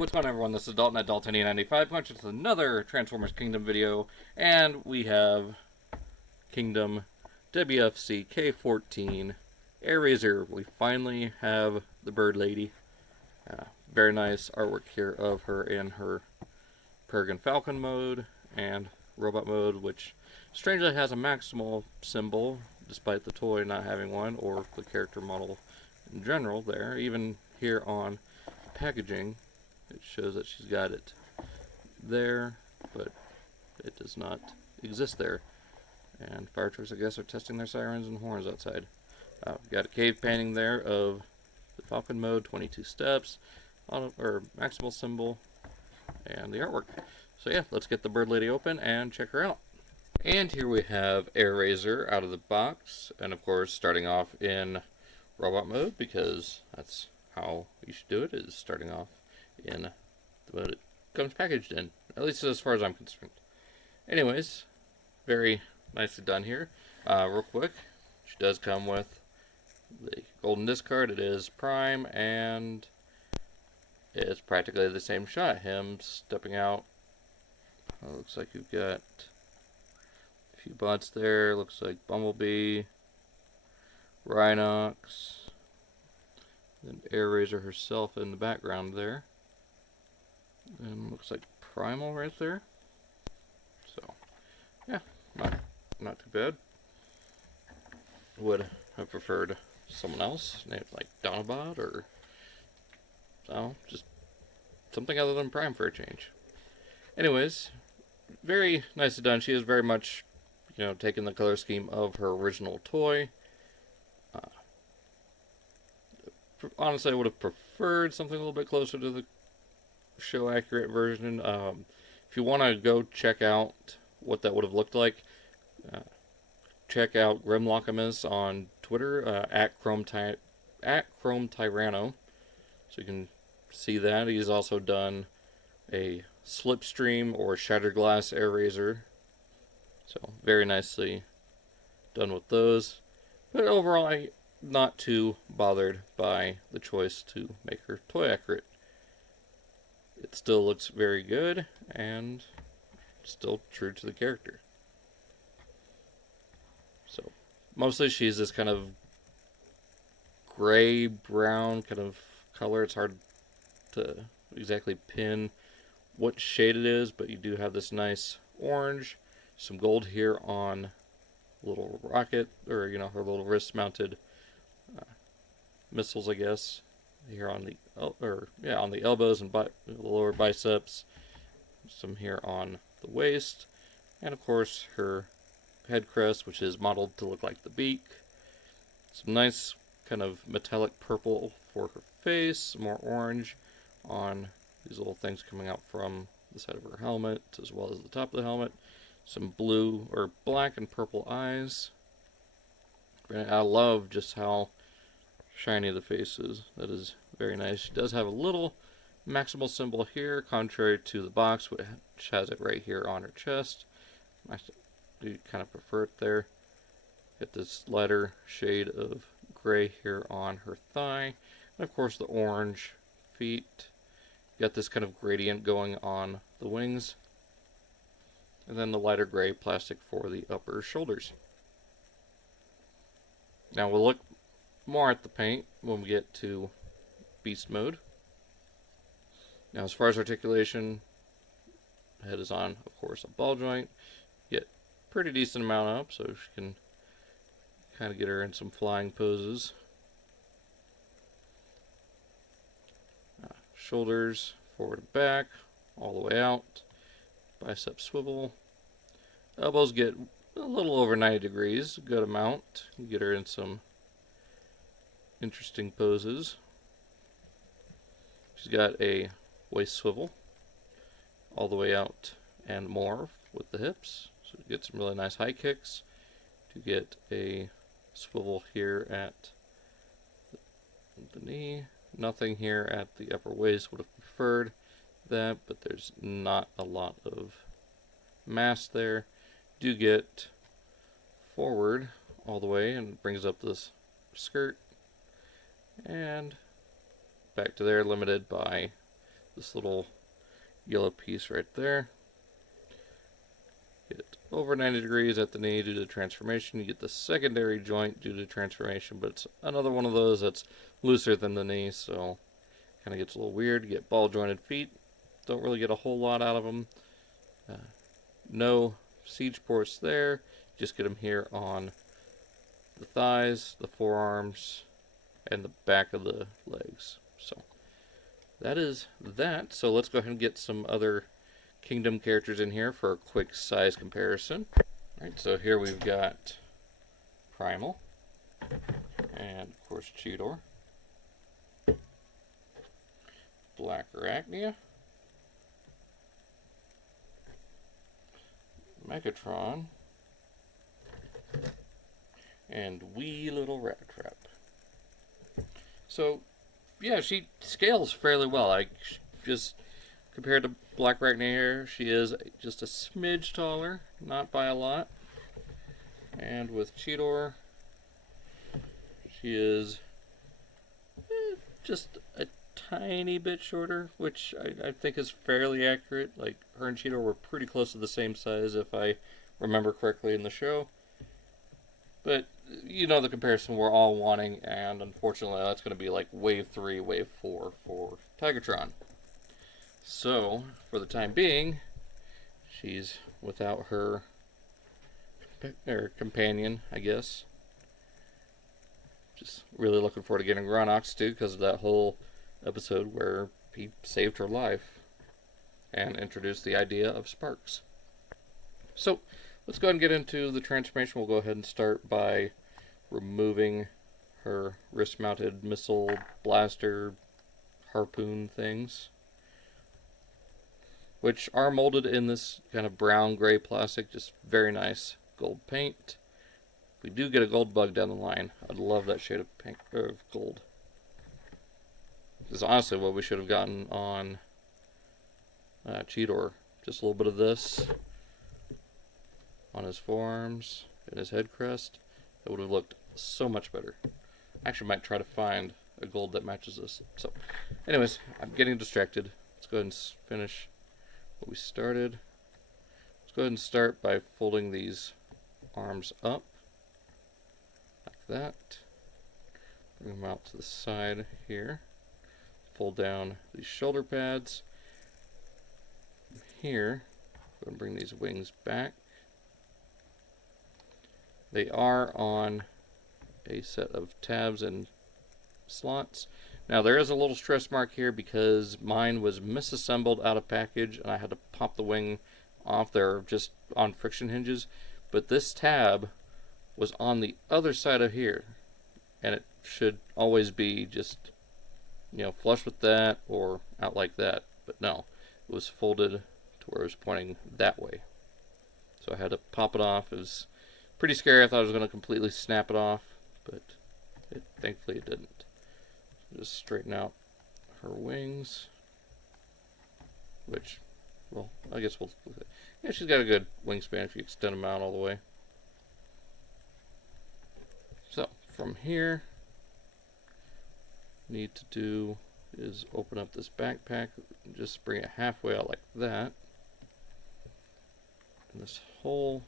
What's going on, everyone? This is Dalton at Dalton95. It's another Transformers Kingdom video, and we have Kingdom WFC-14 Airazor. We finally have the bird lady. Very nice artwork here of her in her Peregrine Falcon mode and robot mode, which strangely has a maximal symbol, despite the toy not having one, or the character model in general there. Even here on packaging, it shows that she's got it there, but it does not exist there. And fire trucks, I guess, are testing their sirens and horns outside. Got a cave painting there of the Falcon mode, 22 steps, or maximal symbol, and the artwork. So yeah, let's get the bird lady open and check her out. And here we have Airazor out of the box, and of course starting off in robot mode, because that's how you should do it, is starting off in the mode it comes packaged in, at least as far as I'm concerned. Anyways, very nicely done here. Real quick, she does come with the golden discard. It is Prime, and it's practically the same shot. Him stepping out. Looks like you've got a few bots there. Looks like Bumblebee, Rhinox, then Airazor herself in the background there. And looks like Primal right there. So, yeah, not too bad. Would have preferred someone else, named like Donabot, or just something other than Prime for a change. Anyways, very nicely done. She is very much, taking the color scheme of her original toy. Honestly, I would have preferred something a little bit closer to the show accurate version. If you want to go check out what that would have looked like, check out Grimlockamus on Twitter at Chrome Tyranno, so you can see that. He's also done a Slipstream or Shattered Glass Airazor, so very nicely done with those. But overall, I'm not too bothered by the choice to make her toy accurate. It still looks very good and still true to the character. So, mostly she's this kind of gray, brown kind of color. It's hard to exactly pin what shade it is, but you do have this nice orange, some gold here on little rocket, or her little wrist mounted missiles, I guess, here on the on the elbows and the lower biceps, some here on the waist, and of course her head crest, which is modeled to look like the beak. Some nice kind of metallic purple for her face, some more orange on these little things coming out from the side of her helmet as well as the top of the helmet. Some blue or black and purple eyes. I love just how shiny the face is. That is very nice. She does have a little maximal symbol here, contrary to the box, which has it right here on her chest. I do kind of prefer it there. Get this lighter shade of gray here on her thigh, and of course the orange feet. Got this kind of gradient going on the wings, and then the lighter gray plastic for the upper shoulders. Now we'll look more at the paint when we get to beast mode. Now as far as articulation, head is on, of course, a ball joint. Get pretty decent amount up, so she can kind of get her in some flying poses. Shoulders forward and back, all the way out. Bicep swivel. Elbows get a little over 90 degrees, a good amount. Get her in some interesting poses. She's got a waist swivel all the way out and more with the hips, so you get some really nice high kicks. To get a swivel here at the knee. Nothing here at the upper waist. Would have preferred that, but there's not a lot of mass there. Do get forward all the way and brings up this skirt, and back to there, limited by this little yellow piece right there. Get it over 90 degrees at the knee due to transformation. You get the secondary joint due to transformation, but it's another one of those that's looser than the knee, so kind of gets a little weird. You get ball jointed feet. Don't really get a whole lot out of them. No siege ports there. Just get them here on the thighs, the forearms, and the back of the legs. So that is that. So let's go ahead and get some other Kingdom characters in here for a quick size comparison. Alright, so here we've got Primal, and of course Cheetor, Black Arachnia, Megatron, and wee little Rat Trap. So, yeah, she scales fairly well. Like, just compared to Black Arachnia, she is just a smidge taller, not by a lot. And with Cheetor, she is just a tiny bit shorter, which I think is fairly accurate. Like, her and Cheetor were pretty close to the same size, if I remember correctly in the show. But, you know the comparison we're all wanting, and unfortunately that's going to be like Wave 3, Wave 4 for Tigatron. So, for the time being, she's without her companion, I guess. Just really looking forward to getting Gronox too, because of that whole episode where he saved her life and introduced the idea of sparks. So, let's go ahead and get into the transformation. We'll go ahead and start by removing her wrist-mounted missile blaster harpoon things, which are molded in this kind of brown-gray plastic, just very nice gold paint. If we do get a gold bug down the line, I'd love that shade of pink or of gold. This is honestly what we should have gotten on Cheetor. Just a little bit of this on his forearms and his head crest. It would have looked so much better. I actually might try to find a gold that matches this. So, anyways, I'm getting distracted. Let's go ahead and finish what we started. Let's go ahead and start by folding these arms up like that. Bring them out to the side here. Fold down these shoulder pads. Here, go ahead and bring these wings back. They are on a set of tabs and slots. Now there is a little stress mark here because mine was misassembled out of package and I had to pop the wing off there just on friction hinges. But this tab was on the other side of here, and it should always be just, you know, flush with that or out like that. But no, it was folded to where it was pointing that way. So I had to pop it off. It was pretty scary. I thought I was going to completely snap it off, but thankfully it didn't. Just straighten out her wings, which, well, I guess we'll, yeah, she's got a good wingspan if you extend them out all the way. So, from here, need to do is open up this backpack and just bring it halfway out like that. And this whole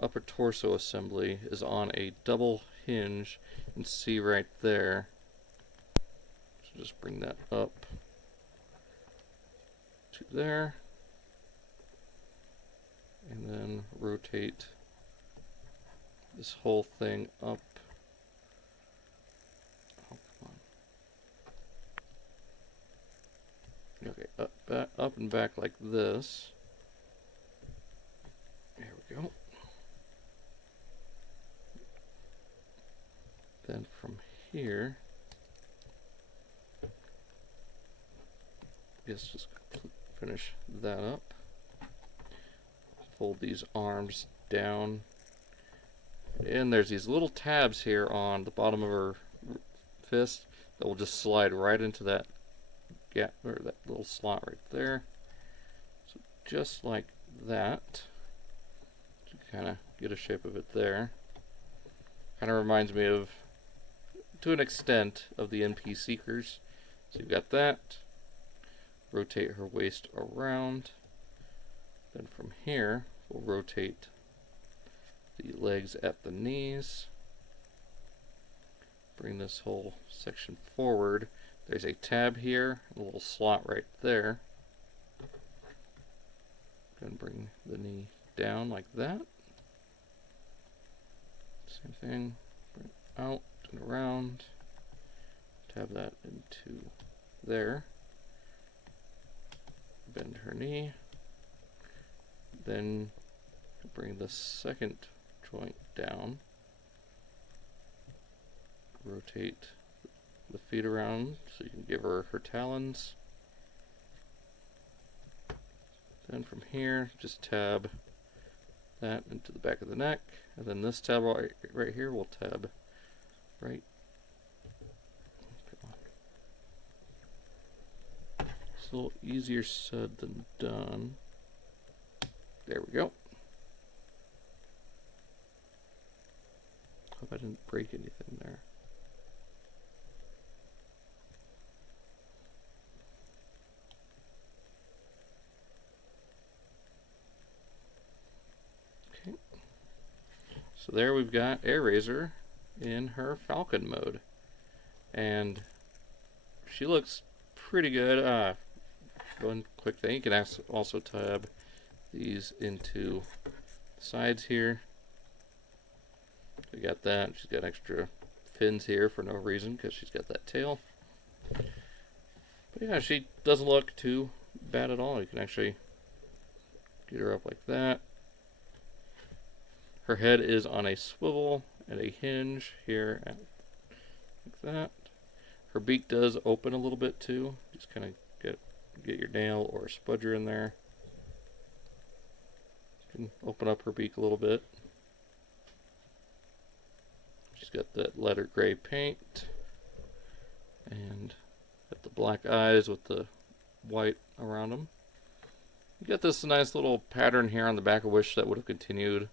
upper torso assembly is on a double hinge. You can see right there. So just bring that up to there. And then rotate this whole thing up. Oh, come on. Okay, up and back like this. There we go. Then from here, I guess just finish that up. Fold these arms down. And there's these little tabs here on the bottom of her fist that will just slide right into that gap, or that little slot right there. So just like that. To kind of get a shape of it there. Kind of reminds me of, to an extent, of the NP Seekers. So you've got that. rotate her waist around. Then from here, we'll rotate the legs at the knees. Bring this whole section forward. There's a tab here, a little slot right there. Then bring the knee down like that. Same thing, bring it out and around. Tab that into there. Bend her knee. Then bring the second joint down. Rotate the feet around so you can give her her talons. Then from here, just tab that into the back of the neck, and then this tab right here will tab right. It's a little easier said than done. There we go. Hope I didn't break anything there. Okay. So there we've got Airazor in her Falcon mode. And she looks pretty good. One quick thing, you can also tab these into the sides here. We got that. She's got extra fins here for no reason because she's got that tail. But yeah, she doesn't look too bad at all. You can actually get her up like that. Her head is on a swivel and a hinge here, like that. Her beak does open a little bit too. Just kind of get your nail or a spudger in there. You can open up her beak a little bit. She's got that letter gray paint and got the black eyes with the white around them. You got this nice little pattern here on the back. I wish that would have continued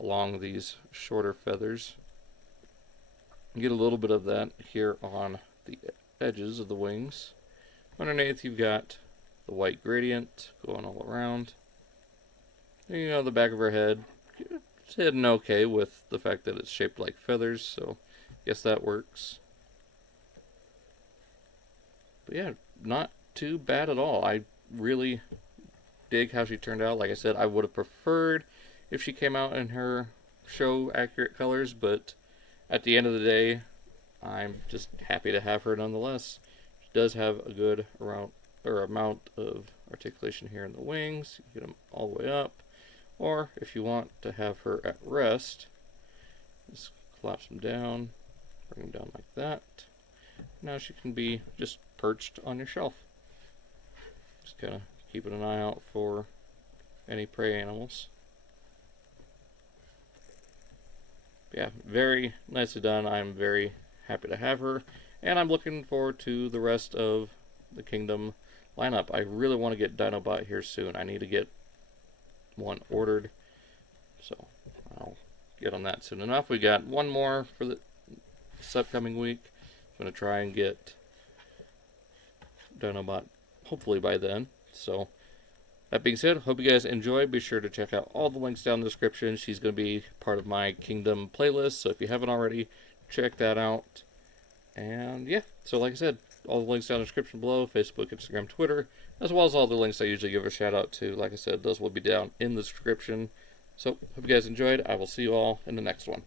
along these shorter feathers. You get a little bit of that here on the edges of the wings. Underneath you've got the white gradient going all around. And, you know, the back of her head, it's hidden okay with the fact that it's shaped like feathers, so I guess that works. But yeah, not too bad at all. I really dig how she turned out. Like I said, I would have preferred if she came out in her show accurate colors, but at the end of the day, I'm just happy to have her nonetheless. She does have a good amount of articulation here in the wings. You get them all the way up. Or if you want to have her at rest, just collapse them down, bring them down like that. Now she can be just perched on your shelf. Just kind of keeping an eye out for any prey animals. But yeah, very nicely done. I'm very happy to have her, and I'm looking forward to the rest of the Kingdom lineup. I really want to get Dinobot here soon. I need to get one ordered, so I'll get on that soon enough. We got one more for this upcoming week. I'm going to try and get Dinobot hopefully by then. So that being said, hope you guys enjoy. Be sure to check out all the links down in the description. She's going to be part of my Kingdom playlist, so if you haven't already, check that out. And yeah, so like I said, all the links down in the description below, Facebook, Instagram, Twitter, as well as all the links I usually give a shout out to. Like I said, those will be down in the description. So, hope you guys enjoyed. I will see you all in the next one.